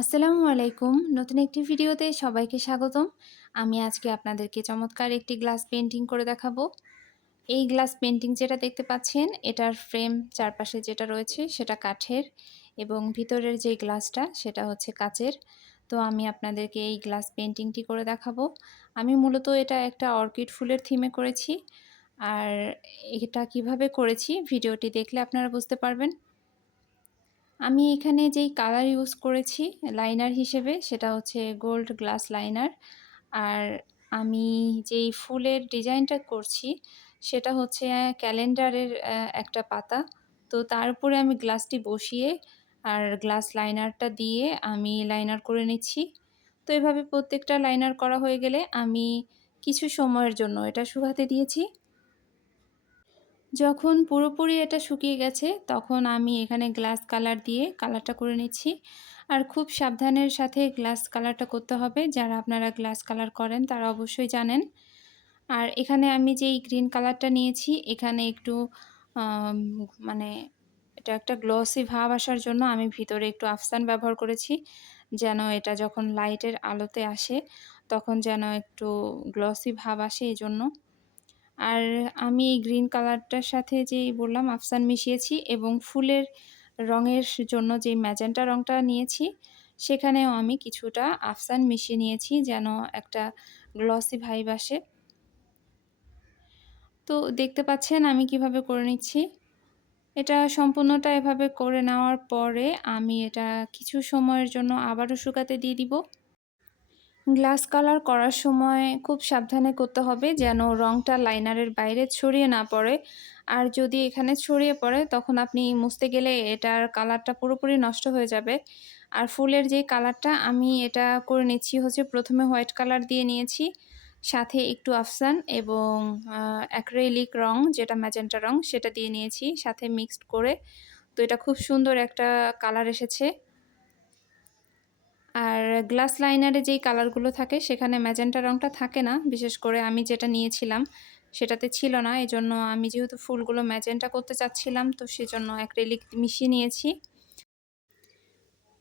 আসসালামু আলাইকুম। নতুন একটি ভিডিওতে সবাইকে স্বাগতম। আমি আজকে আপনাদেরকে চমৎকার একটি গ্লাস পেইন্টিং করে দেখাবো। এই গ্লাস পেইন্টিং যেটা দেখতে পাচ্ছেন, এটার ফ্রেম চারপাশে যেটা রয়েছে সেটা কাঠের এবং ভিতরের যে গ্লাসটা সেটা হচ্ছে কাচের। তো আমি আপনাদেরকে এই গ্লাস পেইন্টিংটি করে দেখাবো। আমি মূলত এটা একটা অর্কিড ফুলের থিমে করেছি। আর এটা কিভাবে করেছি ভিডিওটি দেখলে আপনারা বুঝতে পারবেন। আমি এখানে যেই কালার ইউজ করেছি লাইনার হিসেবে সেটা হচ্ছে গোল্ড গ্লাস লাইনার। আর আমি যেই ফুলের ডিজাইনটা করছি সেটা হচ্ছে ক্যালেন্ডারের একটা পাতা। তো তার উপরে আমি গ্লাসটি বসিয়ে আর গ্লাস লাইনারটা দিয়ে আমি লাইনার করে নিচ্ছি। তো এভাবে প্রত্যেকটা লাইনার করা হয়ে গেলে আমি কিছু সময়ের জন্য এটা শুকাতে দিয়েছি। যখন পুরোপুরি এটা শুকিয়ে গেছে তখন আমি এখানে গ্লাস কালার দিয়ে কালারটা করে নিচ্ছি। আর খুব সাবধানের সাথে গ্লাস কালারটা করতে হবে। যারা আপনারা গ্লাস কালার করেন তারা অবশ্যই জানেন। আর এখানে আমি যেই গ্রিন কালারটা নিয়েছি এখানে একটু আম মানে এটা একটা গ্লসি ভাব আসার জন্য আমি ভিতরে একটু আফসান ব্যবহার করেছি। যেন এটা যখন লাইটের আলোতে আসে তখন যেন একটু গ্লসি ভাব আসে এজন্য। আর আমি এই গ্রিন কালারটার সাথে যেই বললাম আফসান মিশিয়েছি এবং ফুলের রঙের জন্য যে ম্যাজেন্টা রঙটা নিয়েছি, সেখানেও আমি কিছুটা আফসান মিশিয়ে নিয়েছি যেন একটা গ্লসি ভাইব আসে। তো দেখতে পাচ্ছেন আমি কিভাবে করে নিচ্ছি। এটা সম্পূর্ণটা এভাবে করে নেওয়ার পরে আমি এটা কিছু সময়ের জন্য আবারও শুকাতে দিয়ে দিব। গ্লাস কালার করার সময় খুব সাবধানে করতে হবে যেন রঙটা লাইনারের বাইরে ছড়িয়ে না পড়ে। আর যদি এখানে ছড়িয়ে পড়ে তখন আপনি মুছতে গেলে এটার কালারটা পুরোপুরি নষ্ট হয়ে যাবে। আর ফুলের যে কালারটা আমি এটা করে নিচ্ছি হচ্ছে প্রথমে হোয়াইট কালার দিয়ে নিয়েছি। সাথে একটু আফসান এবং অ্যাক্রিলিক রং যেটা ম্যাজেন্টা রং সেটা দিয়ে নিয়েছি সাথে মিক্সড করে। তো এটা খুব সুন্দর একটা কালার এসেছে। আর গ্লাস লাইনারে যেই কালারগুলো থাকে সেখানে ম্যাজেন্টা রংটা থাকে না। বিশেষ করে আমি যেটা নিয়েছিলাম সেটাতে ছিল না। এজন্য আমি যেহেতু ফুলগুলো ম্যাজেন্টা করতে চাচ্ছিলাম তো সেজন্য অ্যাক্রিলিক মিশিয়ে নিয়েছি।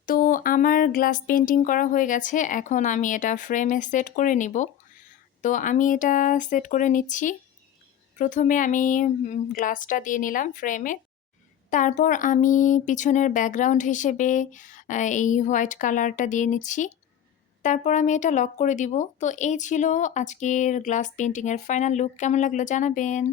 তো আমার গ্লাস পেইন্টিং করা হয়ে গেছে। এখন আমি এটা ফ্রেমে সেট করে নিব। তো আমি এটা সেট করে নিচ্ছি। প্রথমে আমি গ্লাসটা দিয়ে নিলাম ফ্রেমে। তারপর আমি পিছনের ব্যাকগ্রাউন্ড হিসেবে এই হোয়াইট কালারটা দিয়ে নিচ্ছি। তারপর আমি এটা লক করে দিব। তো এই ছিল আজকের গ্লাস পেইন্টিং এর ফাইনাল লুক। কেমন লাগলো জানাবেন?